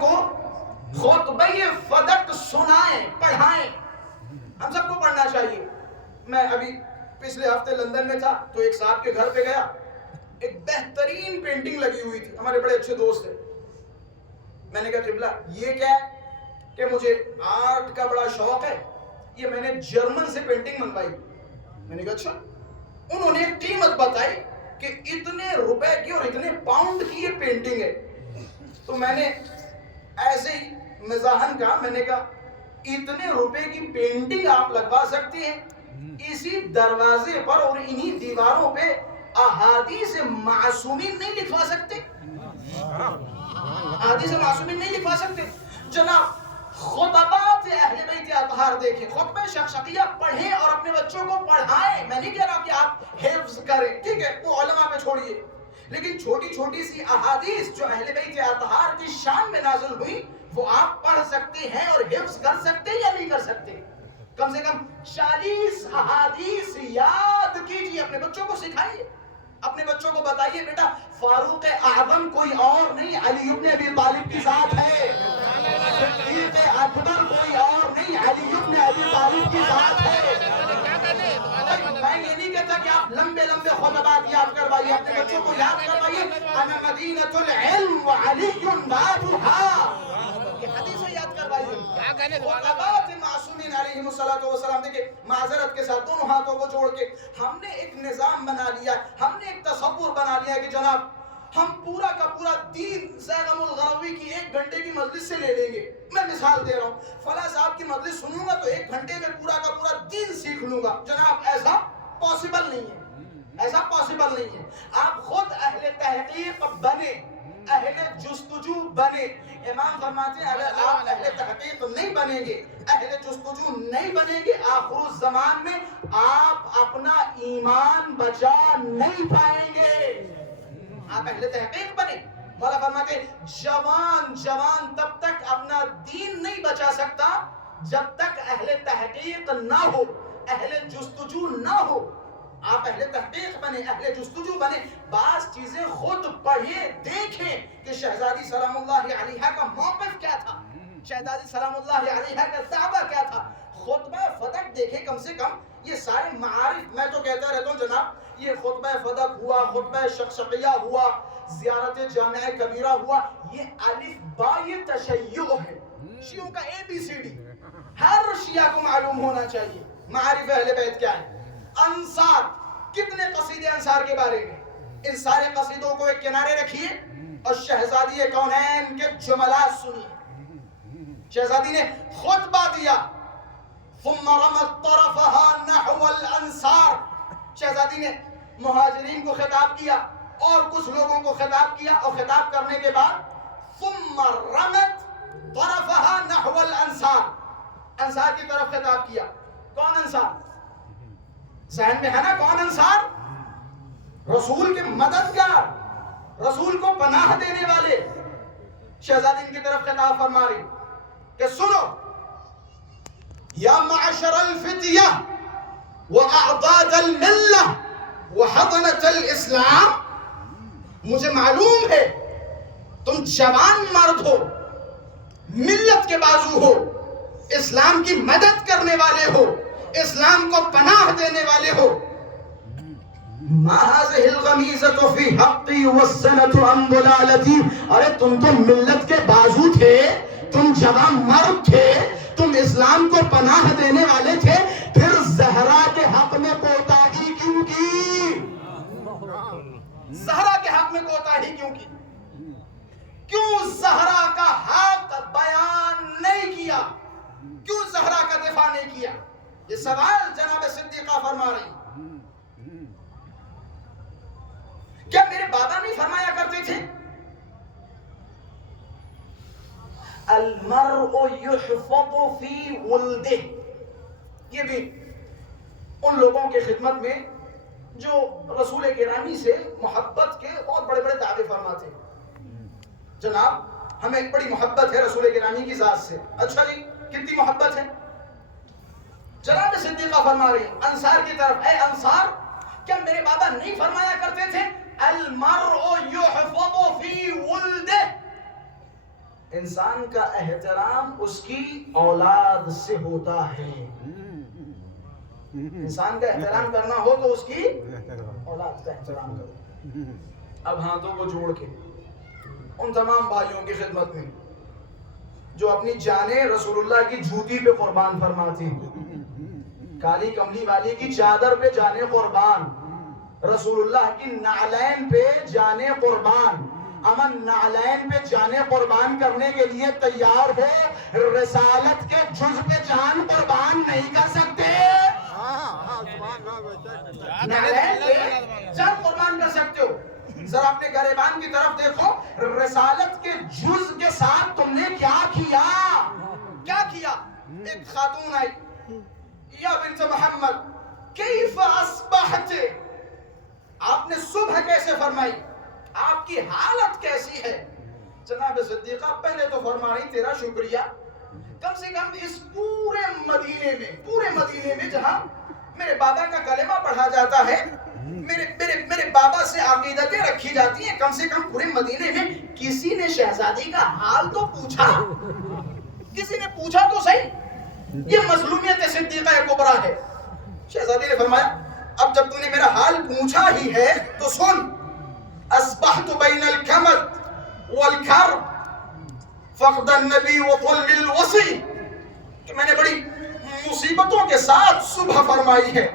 کو خطبہ فدق سنائیں، پڑھائیں. ہم سب کو پڑھنا چاہیے. میں ابھی پچھلے ہفتے لندن میں تھا تو ایک صاحب کے گھر پہ گیا. ایک بہترین پینٹنگ لگی ہوئی تھی. ہمارے بڑے اچھے دوست تھے. میں نے کہا قبلہ یہ کیا ہے؟ کہ مجھے آرٹ کا بڑا شوق ہے، یہ میں نے جرمن سے پینٹنگ منگوائی. میں نے کہا اچھا. انہوں نے ایک قیمت بتائی کہ اتنے روپے کی اور اتنے پاؤنڈ کی یہ پینٹنگ ہے. تو میں نے ایسے ہی مزاحن کہا، میں نے کہا اتنے روپے کی پینٹنگ آپ لگوا سکتے ہیں، اسی دروازے پر اور انہی دیواروں پہ احادیث معصومین نہیں لکھوا سکتے؟ احادیث معصومین نہیں لکھوا سکتے؟ جناب خطبات اہل بیت اطہار دیکھیں، خطبہ شقشقیہ پڑھیں اور اپنے بچوں کو پڑھائیں. میں نہیں کہہ رہا کہ آپ حفظ کریں، ٹھیک ہے وہ علماء پہ چھوڑیے، لیکن چھوٹی چھوٹی سی احادیث جو اہل بیت اطہار کی شان میں نازل ہوئی وہ آپ پڑھ سکتے ہیں اور حفظ کر سکتے یا نہیں کر سکتے؟ کم سے کم 40 احادیث یاد کیجیے، اپنے بچوں کو سکھائیے. اپنے بچوں کو بتائیے بیٹا فاروق اعظم کوئی اور نہیں علی ابن ابی طالب کی ذات ہے، صدیق اکبر کوئی اور نہیں علی ابن ابی طالب کی ذات ہے. میں یہ نہیں کہتا کہ آپ لمبے لمبے خطبات یاد کروائیے، اپنے بچوں کو یاد کروائیے انا مدینۃ العلم وعلی بابها، یہ حدیثیں یاد کروائیے. خطبات معصومین علیہم السلام. دیکھیں معذرت کے ساتھ دونوں ہاتھوں کو جوڑ کے ہم نے ایک نظام بنا لیا، ہم نے ایک تصور بنا لیا کہ جناب ہم پورا کا پورا دین زیغم الغروی کی 1 گھنٹے کی مجلس سے لے لیں گے. میں مثال دے رہا ہوں، فلاں صاحب کی مجلس سنوں گا تو 1 گھنٹے میں پورا کا پورا دین سیکھ لوں گا. جناب ایسا پاسبل نہیں ہے، ایسا پاسبل نہیں ہے. آپ خود اہل تحقیق بنے، اہل جستجو بنے. امام فرماتے ہیں اگر آپ اہل تحقیق نہیں بنیں گے، اہل جستجو نہیں بنیں گے، آخر الزمان میں آپ اپنا ایمان بچا نہیں پائیں گے. آپ اہل تحقیق بنے. مولا فرماتے ہیں جوان تب تک اپنا دین نہیں بچا سکتا جب تک اہل تحقیق نہ ہو، اہل جستجو نہ ہو. آپ اہل تحقیق بنے، اہل جستجو بنے. بعض چیزیں خود پڑھیں، دیکھیں کہ شہزادی سلام اللہ علیہا کا موقف کیا تھا، شہزادی سلام اللہ علیہا کا دعویٰ کیا تھا. خطبہ فدق دیکھیں کم سے کم. یہ سارے معارف میں تو کہتا رہتا ہوں جناب، یہ خطبہ فدق ہوا، خطبہ شقشقیہ ہوا، زیارت جامعہ کبیرہ ہوا، یہ الف با یہ تشیع ہے، شیعوں کا ABCD. ہر شیعہ کو معلوم ہونا چاہیے معارف اہل بیت کیا ہے. انصار، کتنے قصیدے انصار کے بارے میں، ان سارے قصیدوں کو ایک کنارے رکھیے اور شہزادی کونین کے جملات سنیے. شہزادی نے خطبہ دیا، ثم رمت طرفها نحو الانصار. شہزادی نے مہاجرین کو خطاب کیا اور کچھ لوگوں کو خطاب کیا، اور خطاب کرنے کے بعد ثم رمت طرفها نحو الانصار، انصار کی طرف خطاب کیا. کون انصار؟ ذہن میں ہے نا کون انصار؟ رسول کے مددگار، رسول کو پناہ دینے والے. شہزادی ان کی طرف خطاب فرما رہی کہ سنو، یا معشر الفتیہ واعضاد الملہ وحضنۃ الاسلام، مجھے معلوم ہے تم جوان مرد ہو، ملت کے بازو ہو، اسلام کی مدد کرنے والے ہو، اسلام کو پناہ دینے والے ہو. ما هذه الغمیزة فی حقی والسنة عن ضلالتی. ارے تم تو ملت کے بازو تھے، تم جوان مرد تھے، تم اسلام کو پناہ دینے والے تھے، پھر زہرا کے حق میں کوتاہی کیوں کی؟ زہرا کے حق میں کوتاہی کیوں کی؟ کیوں زہرا کا حق بیان نہیں کیا؟ کیوں زہرا کا دفاع نہیں کیا؟ یہ سوال جناب صدیقہ فرما رہی. کیا میرے بابا نہیں فرمایا کرتے تھے المرء یحفظ فی ولدہ؟ یہ بھی ان لوگوں کے خدمت میں جو رسول گرامی سے محبت کے بہت بڑے بڑے دعوے فرماتے ہیں. جناب ہمیں ایک بڑی محبت ہے رسول گرامی کی ذات سے. اچھا جی کتنی محبت ہے؟ جناب صدیقہ فرما رہی ہیں انصار کی طرف، اے انصار کیا میرے بابا نہیں فرمایا کرتے تھے المرء یحفظ فی ولدہ؟ انسان کا احترام اس کی اولاد سے ہوتا ہے. انسان کا احترام کرنا ہو تو اس کی اولاد کا احترام کرو. اب ہاتھوں کو جوڑ کے ان تمام بھائیوں کی خدمت میں جو اپنی جانیں رسول اللہ کی جوتی پہ قربان فرماتے ہیں, کالی کملی والی کی چادر پہ جانیں قربان, رسول اللہ کی نعلین پہ جانیں قربان, امن نعلین پہ جانیں قربان کرنے کے لیے تیار ہو, رسالت کے جز پہ جان قربان نہیں کر سکتے. نعلین پہ جان قربان کر سکتے ہو. ذرا اپنے گریبان کی طرف دیکھو, رسالت کے جز کے ساتھ تم نے کیا کیا, کیا کیا. ایک خاتون آئی, یا بنت محمد کیف اصبحت, آپ نے صبح کیسے فرمائی, آپ کی حالت کیسی ہے. جناب صدیقہ پہلے تو فرما رہی تیرا شکریہ, کم سے کم اس پورے مدینے میں جہاں میرے بابا کا کلمہ پڑھا جاتا ہے, میرے بابا سے عقیدتیں رکھی جاتی ہیں, کم سے کم پورے مدینے میں کسی نے شہزادی کا حال تو پوچھا, کسی نے پوچھا تو صحیح. یہ مظلومیت صدیقہ کبریٰ ہے. شہزادی نے فرمایا اب جب تو نے میرا حال پوچھا ہی ہے تو سن, اصبحت بین الکمد والکرب فقد النبی وطل الوصی, کہ میں نے بڑی مصیبتوں کے ساتھ صبح فرمائی ہے,